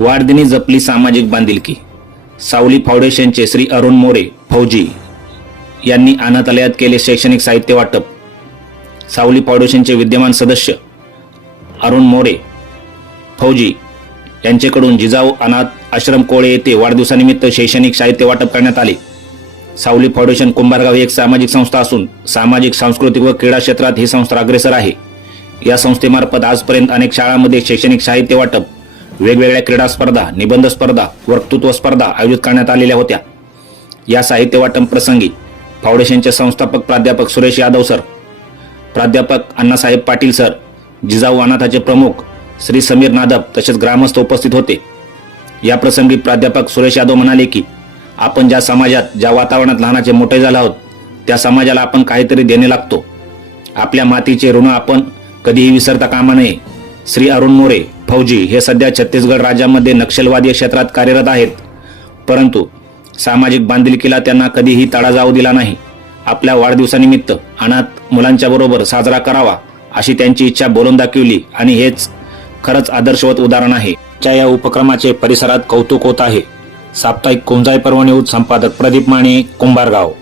वाढदिनी जपली सामाजिक बांधिलकी. सावली फाउंडेशनचे श्री अरुण मोरे फौजी. यांनी अनाथालयात केले शैक्षणिक साहित्य वाटप. सावली फाउंडेशनचे विद्यमान सदस्य अरुण मोरे फौजी. यांच्याकडून जिजाऊ अनाथ आश्रम कोळे येथे वाढदिवसानिमित्त शैक्षणिक साहित्य वाटप करण्यात आले. सावली फाउंडेशन कुंभारगाव ही एक सामाजिक संस्था असून सामाजिक सांस्कृतिक व क्रीडा क्षेत्रात ही संस्था अग्रेसर आहे. या संस्थेमार्फत आजपर्यंत अनेक शाळांमध्ये शैक्षणिक साहित्य वाटप वेगवेगळ्या क्रीडा स्पर्धा निबंध स्पर्धा वक्तृत्व स्पर्धा आयोजित करण्यात आलेल्या होत्या. या साहित्य वाटप प्रसंगी फाउंडेशनचे संस्थापक प्राध्यापक सुरेश यादव सर प्राध्यापक अण्णासाहेब पाटील सर जिजाऊ अनाथाचे प्रमुख श्री समीर नादब तसेच ग्रामस्थ उपस्थित होते. या प्रसंगी प्राध्यापक सुरेश यादव म्हणाले की आपण ज्या समाजात ज्या वातावरणात लहानाचे मोठे झाला आहोत त्या समाजाला आपण काहीतरी देणे लागतो. आपल्या मातीचे ऋण आपण कधीही विसरता कामा नये. श्री अरुण मोरे फौजी हे सध्या छत्तीसगड राज्यामध्ये नक्षलवादी क्षेत्रात कार्यरत आहेत. परंतु सामाजिक बांधिलकीला त्यांना कधीही तडा जाऊ दिला नाही. आपल्या वाढदिवसानिमित्त अनाथ मुलांच्या बरोबर साजरा करावा अशी त्यांची इच्छा बोलून दाखवली आणि हेच खरंच आदर्शवत उदाहरण आहे. च्या या उपक्रमाचे परिसरात कौतुक होत आहे. साप्ताहिक कुंजाई पर्व न्यूज संपादक प्रदीप माने कुंभारगाव.